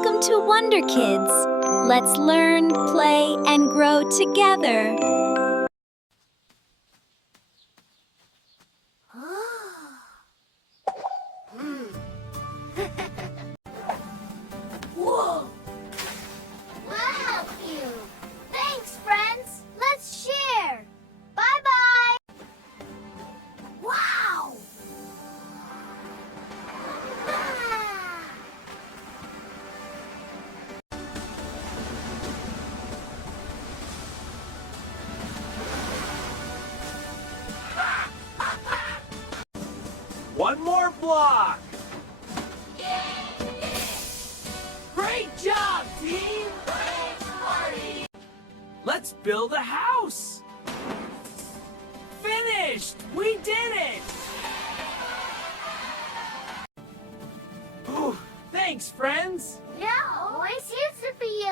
Welcome to Wonder Kids. Let's learn, play, and grow together. Whoa! We'll help you. Thanks, friends. Let's share. Bye-bye. Wow! Ah! One more block! Great job, team! Let's build a house! Finished! We did it! Whew, thanks, friends! Now, it's easy for you.